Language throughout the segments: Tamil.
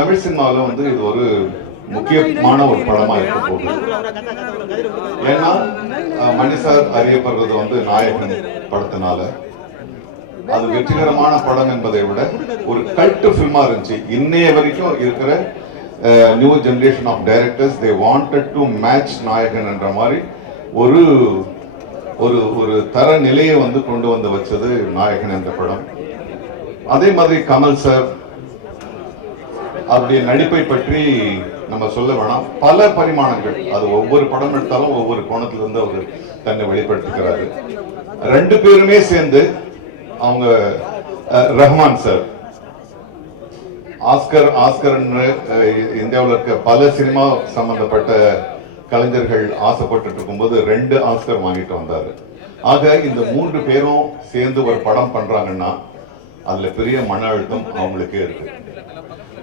தமிழ் சினிமாவில் வந்து இது ஒரு முக்கியமான ஒரு படமா இருக்க போகுது. ஏன்னா மணி சார் அறியப்படுறது வந்து நாயகன் படத்தினால. அது வெற்றிகரமான படம் என்பதை விட ஒரு கல்ட்டு ஃபில்மா இருந்துச்சு. இன்னைய வரைக்கும் இருக்கிற new generation of directors they wanted to match Nayakan என்ற மாதிரி ஒரு ஒரு ஒரு தர நிலையை வந்து கொண்டு வந்து வச்சது நாயகன் என்ற படம். அதே மாதிரி கமல் சார் அவருடைய நடிப்பை பற்றி நம்ம சொல்ல வேணாம். பல பரிமாணங்கள். அது ஒவ்வொரு படம் எடுத்தாலும் ஒவ்வொரு கோணத்துல இருந்து அவர் தன்னை வெளிப்படுத்திக்கிறாரு ரெண்டு பேருமே சேர்ந்து அவங்க ரஹ்மான் சார். ஆஸ்கர் ஆஸ்கர்னு இந்தியாவில் இந்தியாவுல இருக்க பல சினிமா சம்பந்தப்பட்ட கலைஞர்கள் ஆசைப்பட்டு இருக்கும்போது ரெண்டு ஆஸ்கர் வாங்கிட்டு வந்தாரு. ஆக இந்த மூன்று பேரும் சேர்ந்து ஒரு படம் பண்றாங்கன்னா அதுல பெரிய மன அழுத்தம் அவங்களுக்கே இருக்கு.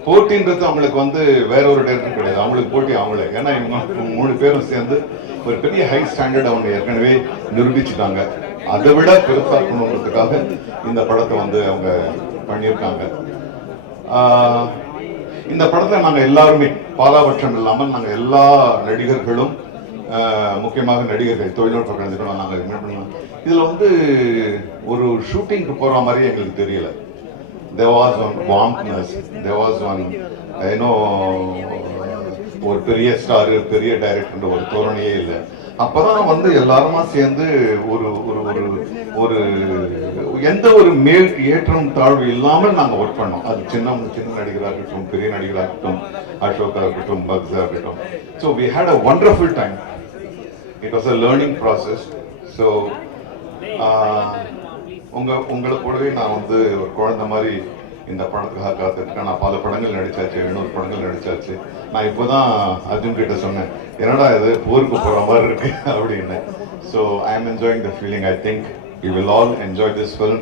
போட்டின்றது அவங்களுக்கு வந்து வேற ஒரு டேரக்டர் கிடையாது. அவங்களுக்கு போட்டி அவங்களே. ஏன்னா இவங்க மூணு பேரும் சேர்ந்து ஒரு பெரிய ஹை ஸ்டாண்டர்ட் அவங்க ஏற்கனவே நிரூபிச்சுட்டாங்க. அதை விட பெருசாக்கணுன்றதுக்காக இந்த படத்தை வந்து அவங்க பண்ணியிருக்காங்க. இந்த படத்தை நாங்கள் எல்லாருமே பாலாபட்சம் இல்லாமல் நாங்கள் எல்லா நடிகர்களும் முக்கியமாக நடிகர்கள் தொழில்நுட்ப கலந்துக்கணும் நாங்கள் என்ன பண்ணலாம் இதில் வந்து ஒரு ஷூட்டிங்க்கு போகிற மாதிரி எங்களுக்கு தெரியல. There was one வாம்ப்னஸ் there was one you ஒரு பெரிய ஸ்டார் பெரிய டைரக்டர் ஒரு தோரணையே இல்லை. அப்பதான் வந்து எல்லாருமா சேர்ந்து ஒரு ஒரு ஒரு ஒரு எந்த ஒரு மேல் ஏற்றம் தாழ்வு இல்லாமல் நாங்கள் ஒர்க் பண்ணோம். அது சின்ன சின்ன நடிகராக இருக்கட்டும் பெரிய நடிகராக இருக்கட்டும் அசோகா இருக்கட்டும் பக்ஸா இருக்கட்டும். So we had a wonderful time it was a learning process so உங்கள் உங்களை கூடவே நான் வந்து ஒரு குழந்தை மாதிரி இந்த படத்துக்காக காத்துருக்கேன் நான் பல படங்கள் நடித்தாச்சு எழுநூறு படங்கள் நடித்தாச்சு நான் இப்போ தான் அர்ஜுன் கிட்ட சொன்னேன் என்னடா இது ஊருக்கு போகிற மாதிரி இருக்கு அப்படின்னு. So I am enjoying the feeling I think you will all enjoy this film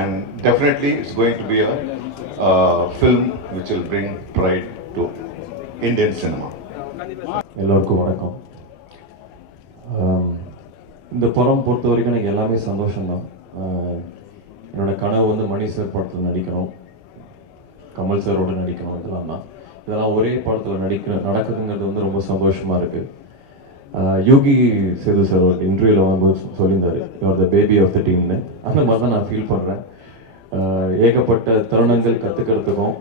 and definitely it's going to be a film which will bring pride to Indian cinema எல்லோருக்கும் வணக்கம். இந்த படம் பொறுத்த வரைக்கும் எனக்கு எல்லாமே சந்தோஷம்தான். என்னோடய என்னோட கனவு வந்து மணி சார் படத்தில் நடிக்கணும். கமல் சாரோட நடிக்கணும் இதெல்லாம் தான். இதெல்லாம் ஒரே படத்தில் நடிக்க நடக்குதுங்கிறது வந்து ரொம்ப சந்தோஷமாக இருக்குது யோகி சேது சார் ஒரு இன்டர்வியூவில் வரும்போது சொல்லியிருந்தார். You're the baby of the டீம்னு அந்த மாதிரி தான் நான் ஃபீல் பண்ணுறேன் ஏகப்பட்ட தருணங்கள் கற்றுக்கிறதுக்கும்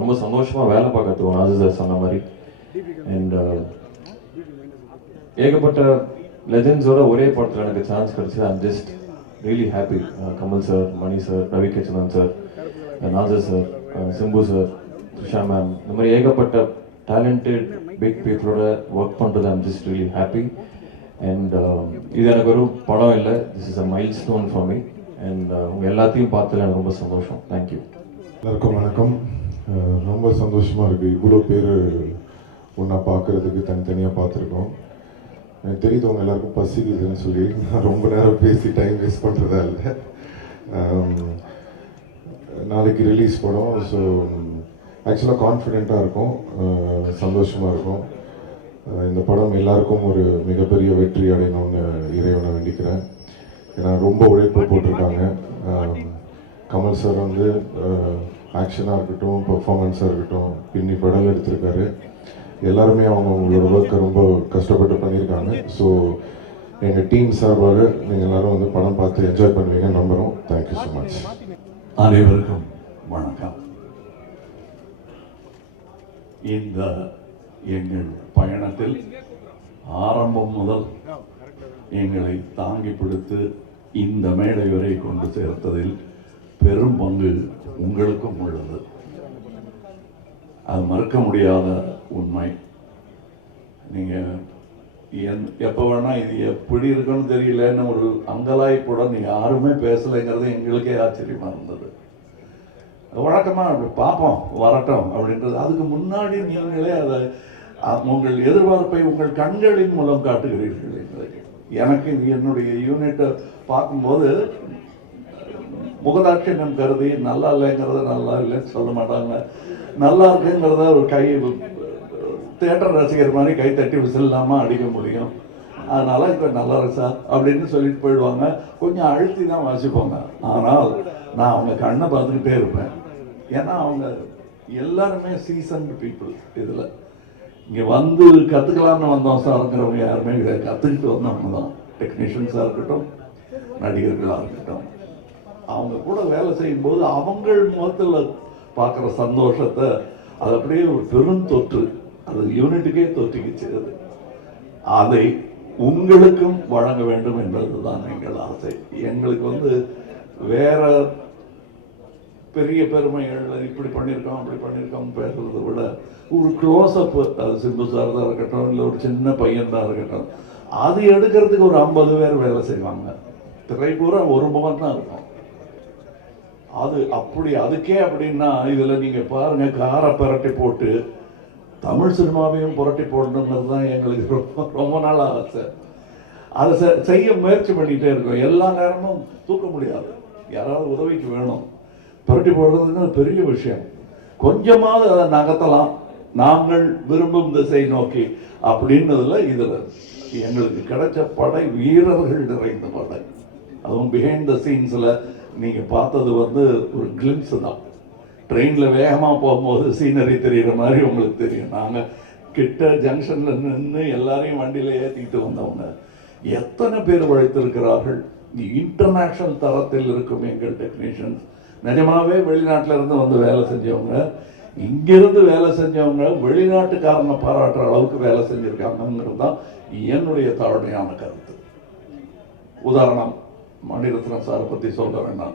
ரொம்ப சந்தோஷமாக வேலை பார்க்கறதுக்கும் ஆஜி சார் சொன்ன மாதிரி. அண்ட் ஏகப்பட்ட லெஜண்ட்ஸோட ஒரே படத்தில் எனக்கு சான்ஸ் கிடச்சி I'm just really happy Kamal sir Mani sir Ravi Krishnan sir Nasser sir Simbu sir Trisha ma'am இந்த மாதிரி ஏகப்பட்ட டேலண்டட் பிக் பீப்புளோட ஒர்க் பண்ணுறது I'm just really happy and இது எனக்கு ஒரு படம் இல்லை. This is a milestone for me and உங்கள் எல்லாத்தையும் பார்த்ததுல எனக்கு ரொம்ப சந்தோஷம். தேங்க்யூ எல்லாருக்கும் வணக்கம். ரொம்ப சந்தோஷமாக இருக்குது இவ்வளோ பேர் ஒன்றா பார்க்கறதுக்கு தனித்தனியாக பார்த்துருக்கோம். எனக்கு தெரியுது உங்க எல்லாருக்கும் பசிக்குதுன்னு சொல்லி. நான் ரொம்ப நேரம் பேசி டைம் வேஸ்ட் பண்ணுறதா இல்லை. நாளைக்கு ரிலீஸ் படம். ஸோ ஆக்சுவலாக கான்ஃபிடெண்ட்டாக இருக்கும். சந்தோஷமாக இருக்கும். இந்த படம் எல்லாருக்கும் ஒரு மிகப்பெரிய வெற்றி அடையணும்னு இறைவனை வேண்டிக்கிறேன். ஏன்னா ரொம்ப உழைப்பு போட்டிருக்காங்க. கமல் சார் வந்து ஆக்ஷனாக இருக்கட்டும் பர்ஃபாமன்ஸாக இருக்கட்டும் பின்னி படம் எடுத்திருக்காரு. எல்லாருமே அவங்க அவங்களோட ஒர்க்கை ரொம்ப கஷ்டப்பட்டு பண்ணியிருக்காங்க. ஸோ எங்கள் டீம் சார்பாக நீங்கள் எல்லாரும் வந்து படம் பார்த்து என்ஜாய் பண்ணுவீங்கன்னு நம்புகிறோம் தேங்க்யூ ஸோ மச் அனைவருக்கும் வணக்கம். இந்த எங்கள் பயணத்தில் ஆரம்பம் முதல் எங்களை தாங்கி பிடித்து இந்த மேடை வரை கொண்டு சேர்த்ததில் பெரும் பங்கு உங்களுக்கும் உள்ளது. அது மறுக்க முடியாத உண்மை. நீங்கள் எந் எப்போ வேணால் இது எப்படி இருக்குன்னு தெரியலன்னு ஒரு அங்கலாய்ப்புடன் நீங்கள் யாருமே பேசலைங்கிறது எங்களுக்கே ஆச்சரியமாக இருந்தது. வழக்கமாக அப்படி பார்ப்போம் வரட்டும் அப்படின்றது. அதுக்கு முன்னாடி நீங்களே அதை உங்கள் எதிர்பார்ப்பை உங்கள் கண்களின் மூலம் காட்டுகிறீர்கள் எனக்கு என்னுடைய யூனிட்டை பார்க்கும்போது முகதாட்சியம் கருதி நல்லா இல்லைங்கிறத நல்லா இல்லைன்னு சொல்ல மாட்டாங்க. நல்லா இருக்குங்கிறத ஒரு கை தேட்டர் ரசிகர் மாதிரி கை தட்டி அடிக்க முடியும். அதனால் இப்போ நல்லா இருக்கு சார் அப்படின்னு சொல்லிட்டு போயிடுவாங்க. கொஞ்சம் அழுத்தி தான் வாசிப்பாங்க. ஆனால் நான் அவங்க கண்ணை பார்த்துக்கிட்டே இருப்பேன். ஏன்னா அவங்க எல்லாருமே சீசன்டு பீப்புள் இதில். இங்கே வந்து கற்றுக்கலாம்னு வந்தோம் சார்ங்கிறவங்க யாருமே கிடையாது கத்துக்கிட்டு வந்தவங்க தான். டெக்னீஷியன்ஸாக இருக்கட்டும் நடிகர்களாக இருக்கட்டும். அவங்க கூட வேலை செய்யும்போது அவங்கள் முகத்தில் பார்க்குற சந்தோஷத்தை அது அப்படியே ஒரு பெரும் தொற்று. அது யூனிட்டுக்கே தொற்றிக்கிச்சு அது அதை உங்களுக்கும் வழங்க வேண்டும் என்பதுதான் எங்கள் ஆசை. எங்களுக்கு வந்து வேற பெரிய பெருமைகள் இப்படி பண்ணியிருக்கோம் அப்படி பண்ணியிருக்கோம் பேசுறதை விட ஒரு க்ளோஸ்அப் அது சிம்பு சார் தான் இருக்கட்டும் இல்லை ஒரு சின்ன பையன் தான் இருக்கட்டும் அது எடுக்கிறதுக்கு ஒரு ஐம்பது பேர் வேலை செய்வாங்க. திரை பூரா ஒரு முகம் தான் இருக்கும். அது அப்படி அதுக்கே அப்படின்னா இதில் நீங்கள் பாருங்க காரை பரட்டி போட்டு தமிழ் சினிமாவையும் புரட்டி போடணுங்கிறது தான் எங்களுக்கு ரொம்ப ரொம்ப நாள் ஆசை. அதை செ- செய்ய முயற்சி பண்ணிகிட்டே இருக்கோம். எல்லா நேரமும் தூக்க முடியாது. யாராவது உதவிக்கு வேணும். புரட்டி போடுறதுங்கிறது பெரிய விஷயம். கொஞ்சமாவது அதை நகர்த்தலாம். நாங்கள் விரும்பும் திசை நோக்கி அப்படின்னதுல இதில் எங்களுக்கு கிடைச்ச படை வீரர்கள் நிறைந்த படை. அதுவும் பிஹைண்ட் த சீன்ஸில் நீங்கள் பார்த்தது வந்து ஒரு கிளிம்ஸ் தான். ட்ரெயினில் வேகமாக போகும்போது சீனரி தெரிகிற மாதிரி உங்களுக்கு தெரியும். நாங்கள் கிட்ட ஜங்ஷனில் நின்று எல்லாரையும் வண்டியில் ஏற்றிக்கிட்டு வந்தவங்க. எத்தனை பேர் உழைத்திருக்கிறார்கள்? இன்டர்நேஷ்னல் தரத்தில் இருக்கும் எங்கள் டெக்னீஷியன்ஸ் நிஜமாவே வெளிநாட்டிலேருந்து வந்து வேலை செஞ்சவங்க. இங்கிருந்து வேலை செஞ்சவங்க வெளிநாட்டுக்காரங்க பாராட்டுற அளவுக்கு வேலை செஞ்சிருக்காங்கிறது தான் என்னுடைய தாழ்மையான கருத்து. உதாரணம் மணிரத்னம் சார் பற்றி சொல்ல வேண்டாம்.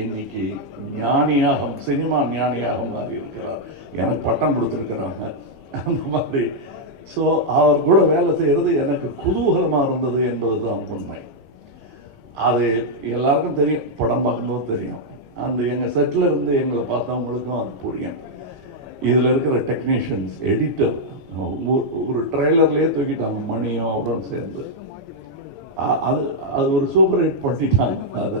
இன்னைக்கு ஞானியாகம் சினிமா ஞானியாக மாறி இருக்கிறார். எனக்கு பட்டம் கொடுத்துருக்கிறாங்க. அந்த மாதிரி. ஸோ அவர் கூட வேலை செய்கிறது எனக்கு குதூகலமாக இருந்தது என்பது தான் உண்மை. அது எல்லாருக்கும் தெரியும். படம் பார்க்கும்போது தெரியும். அந்த எங்கள் செட்டில் இருந்து எங்களை பார்த்தவங்களுக்கும் அது புரியும். இதில் இருக்கிற டெக்னீஷியன்ஸ் எடிட்டர் ஒரு ட்ரெய்லர்லேயே தூக்கிட்டாங்க. மணியும் அவரும் சேர்ந்து. அது அது ஒரு சூப்பர் ஹிட் பண்ணிட்டாங்க. அதை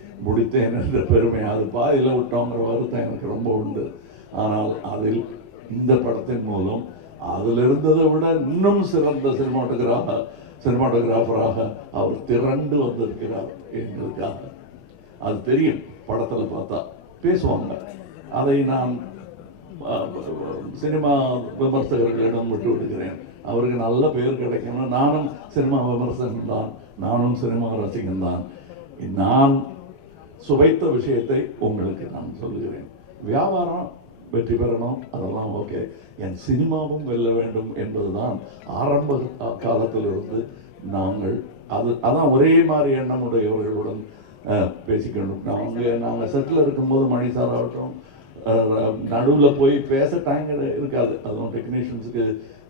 முடித்தேன் என்ற பெருமை. அது பாதியில் விட்டோங்கிற வருத்தம் எனக்கு ரொம்ப உண்டு. ஆனால் அதில் இந்த படத்தின் மூலம் அதில் இருந்ததை விட இன்னும் சிறந்த சினிமாட்டோகிராஃபர் சினிமாட்டோகிராஃபராக அவர் திரண்டு வந்திருக்கிறார் எங்களுக்காக அது தெரியும் படத்தில் பார்த்தா. பேசுவாங்க. அதை நான் சினிமா விமர்சகர்களிடம் விட்டு விடுகிறேன். அவருக்கு நல்ல பெயர் கிடைக்கணும். நானும் சினிமா விமர்சகன் தான். நானும் சினிமா ரசிகன் தான். நான் சுவைத்த விஷயத்தை உங்களுக்கு நான் சொல்லுகிறேன். வியாபாரம் வெற்றி பெறணும் அதெல்லாம் ஓகே. என் சினிமாவும் வெல்ல வேண்டும் என்பதுதான் ஆரம்ப காலத்திலிருந்து நாங்கள் அது அதான் ஒரே மாதிரி எண்ணமுடையவர்களுடன் அஹ், பேசிக்கணும். நாங்கள் நாங்கள் செட்டில் இருக்கும்போது மணி சார் ஆகட்டும் நடுவில் போய் பேச டைம் இருக்காது. அதுவும் டெக்னீஷியன்ஸுக்கு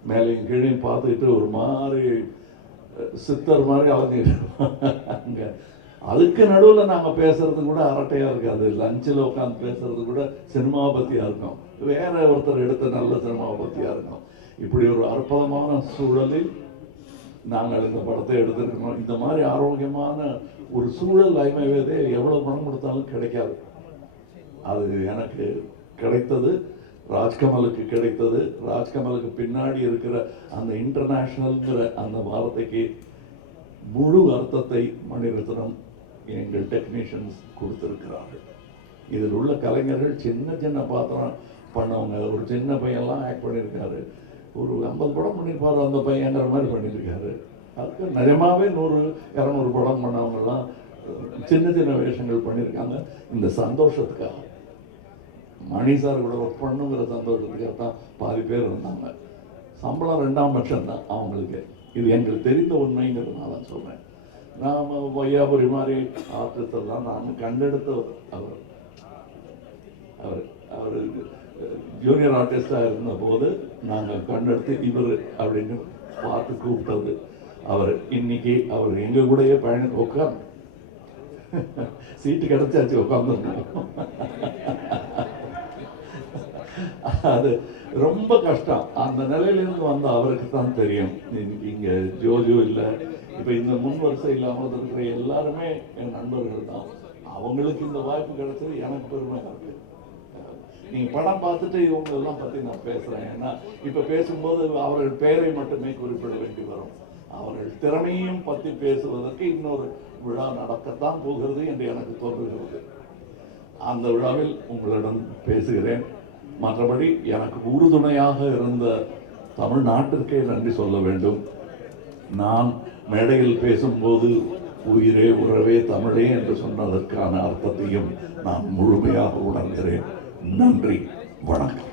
மேலேயும் கீழே பார்த்துக்கிட்டு ஒரு மாதிரி சித்தர் மாதிரி அவங்க அங்கே அதுக்கு நடுவில் நாங்கள் பேசுறது கூட அரட்டையாக இருக்காது லஞ்சில் உட்காந்து பேசுறது கூட சினிமாவை பற்றியாக இருக்கும். வேற ஒருத்தர் எடுத்த நல்ல சினிமாவை பற்றியாக இருக்கும். இப்படி ஒரு அற்புதமான சூழலில் நாங்கள் இந்த படத்தை எடுத்திருக்கோம் இந்த மாதிரி ஆரோக்கியமான ஒரு சூழல் ஐமைவேதே எவ்வளோ பணம் கொடுத்தாலும் கிடைக்காது. அது எனக்கு கிடைத்தது ராஜ்கமலுக்கு கிடைத்தது. ராஜ்கமலுக்கு பின்னாடி இருக்கிற அந்த இன்டர்நேஷ்னல்ங்கிற அந்த வார்த்தைக்கு முழு அர்த்தத்தை மணிரத்னம் எங்கள் டெக்னீஷியன்ஸ் கொடுத்துருக்கிறார்கள். இதில் உள்ள கலைஞர்கள் சின்ன சின்ன பாத்திரம் பண்ணவங்க. ஒரு சின்ன பையன்லாம் ஆக்ட் பண்ணியிருக்காரு. ஒரு ஐம்பது படம் பண்ணியிருப்பாரு. அந்த பையன்ற மாதிரி பண்ணியிருக்காரு. அதுக்கு நிஜமாவே நூறு இரநூறு படம் பண்ணவங்கலாம் சின்ன சின்ன வேஷங்கள் பண்ணியிருக்காங்க. இந்த சந்தோஷத்துக்காக. மணி சார் கூட ஒர்க் பண்ணுங்கிற சந்தோஷத்துக்காக தான் பாதி பேர் இருந்தாங்க. சம்பளம் ரெண்டாம் பட்சம் தான் அவங்களுக்கு. இது எங்களுக்கு தெரிந்த உண்மைங்கிறதுனால நான் சொல்றேன் நாம வையாபுரி மாதிரி ஆர்டிஸ்ட் எல்லாம் நான் கண்டெடுத்த அவர் அவர் அவர் ஜூனியர் ஆர்டிஸ்டாக இருந்தபோது நாங்கள் கண்டெடுத்து இவர் அப்படின்னு பார்த்து கூப்பிட்டது. அவர் இன்னைக்கு அவர் எங்க கூடயே பயணம் உட்கார் சீட்டு கிடைச்சாச்சு உட்காந்துருந்தோம் அது ரொம்ப கஷ்டம். அந்த நிலையிலிருந்து வந்த அவருக்கு தான் தெரியும். இங்கே இங்க ஜோஜோ இல்லை இப்போ இந்த முன் வரிசை இல்லாமல் இருக்கிற எல்லாருமே என் நண்பர்கள் தான். அவங்களுக்கு இந்த வாய்ப்பு கிடைச்சது எனக்கு பெருமையாக இருக்கு நீங்கள் படம் பார்த்துட்டு இவங்க எல்லாம் நான் பேசுகிறேன் ஏன்னா இப்போ பேசும்போது அவர்கள் பெயரை மட்டுமே குறிப்பிட வேண்டி வரும். அவர்கள் திறமையும் பற்றி பேசுவதற்கு இன்னொரு விழா நடக்கத்தான் போகிறது என்று எனக்கு தோன்றுகிறது. அந்த விழாவில் உங்களிடம் பேசுகிறேன். மற்றபடி எனக்கு உறுதுணையாக இருந்த தமிழ்நாட்டிற்கே நன்றி சொல்ல வேண்டும். நான் மேடையில் பேசும்போது உயிரே உறவே தமிழே என்று சொன்னதற்கான அர்த்தத்தையும் நான் முழுமையாக உணர்கிறேன். நன்றி. வணக்கம்.